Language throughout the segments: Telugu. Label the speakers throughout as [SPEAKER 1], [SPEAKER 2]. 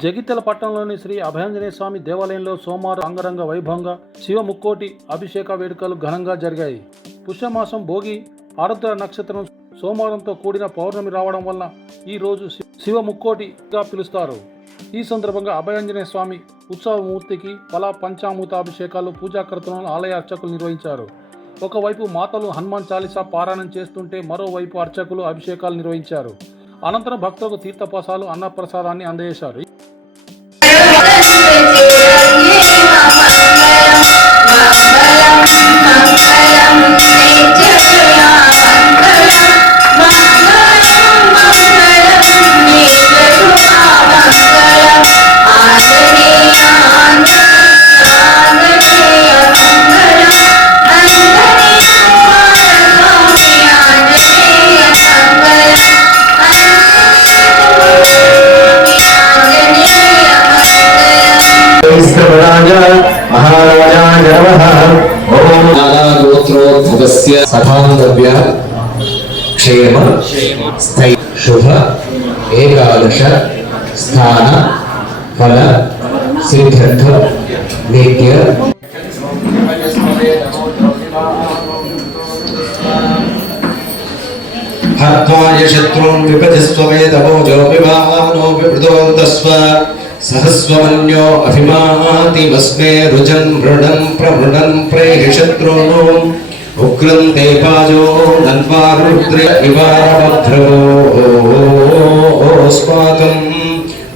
[SPEAKER 1] జగిత్యాల పట్టణంలోని శ్రీ అభయాంజనేయ స్వామి దేవాలయంలో సోమవారం అంగరంగ వైభవంగా శివ ముక్కోటి అభిషేక వేడుకలు ఘనంగా జరిగాయి. పుష్యమాసం భోగి ఆరుద్ర నక్షత్రం సోమవారంతో కూడిన పౌర్ణమి రావడం వల్ల ఈ రోజు శి- శివ ముక్కోటిగా పిలుస్తారు. ఈ సందర్భంగా అభయాంజనేయ స్వామి ఉత్సవమూర్తికి పలా పంచామృత అభిషేకాలు పూజాకర్తలను ఆలయ అర్చకులు నిర్వహించారు. ఒకవైపు మాతలు హనుమాన్ చాలీసా పారాయణం చేస్తుంటే మరోవైపు అర్చకులు అభిషేకాలు నిర్వహించారు. అనంతరం భక్తులకు తీర్థప్రసాలు అన్నప్రసాదాన్ని అందజేశారు.
[SPEAKER 2] శ్రీరాజ మహారాజాయ నమః. ఓం
[SPEAKER 3] గోత్రోద్భవస్య సభాంగవ్య. క్షేమ స్థై శుభ ఏకాదశ స్థాన ఫల సిద్ధ్యర్థ నిత్య
[SPEAKER 2] హత్వాయ శత్రూన్ విపతిస్వమేతమోజోపి వానోపి మృదోంతస్వ సహస్వమన్యో అభిమాతిమస్మే రుజన్ మృడన్ ప్రమృడన్ ప్రేహి శత్రూను ఉగ్రం తే పాజో నన్వారుద్ర ఇవారభద్రోస్మాకం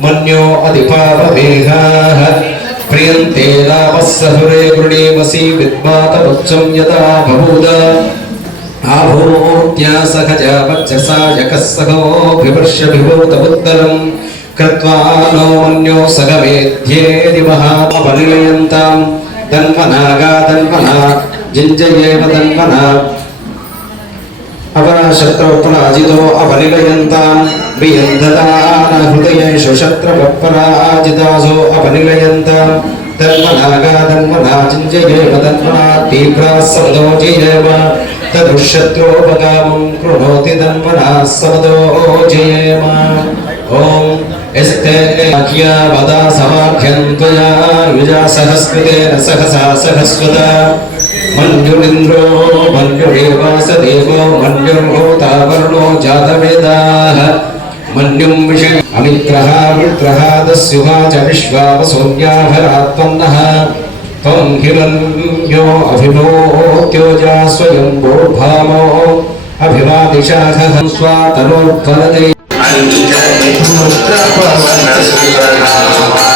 [SPEAKER 2] మన్యో అధిపాపవేహాః ప్రియంతే లాభः సహురే వృణీమసి విద్మాతముచ్చం యదా బభూద ఆభూత్యా సహజాపచ్చసా యకः సహోభివర్షభిభూతముత్తరం कृत्वा नो मन्यो सगमेध्येति महापनिलयन्ताम् तन्मनागा तन्मना जिञ्जयेव तन्मना अपराशत्रपराजितो अपनिलयन्ताम् वियन्धतान हृदयेषु शत्रपराजितासो अपनिलयन्ताम् तन्मनागा तन्मना चिञ्जयेव तन्मना तीव्राः समदोजयेव तदुःशत्रोपकामं कृणोति तन्मना समदोजयेम ॐ यस्ते आख्या वदा समाख्यं त्वया युजा सहस्कृतेन सहसा सहस्वता विषय अमित्रः, मित्रः दस्युहा च विश्वावसोम्याभरात्पन्नः त्वं हिरण्यो अभिमोत्योजा स्वयं भोभामो अभिवादिशाखः स्वातनोत्फलते
[SPEAKER 4] ಮುಕ್ತ ಪವನ ಸುರನಾಮ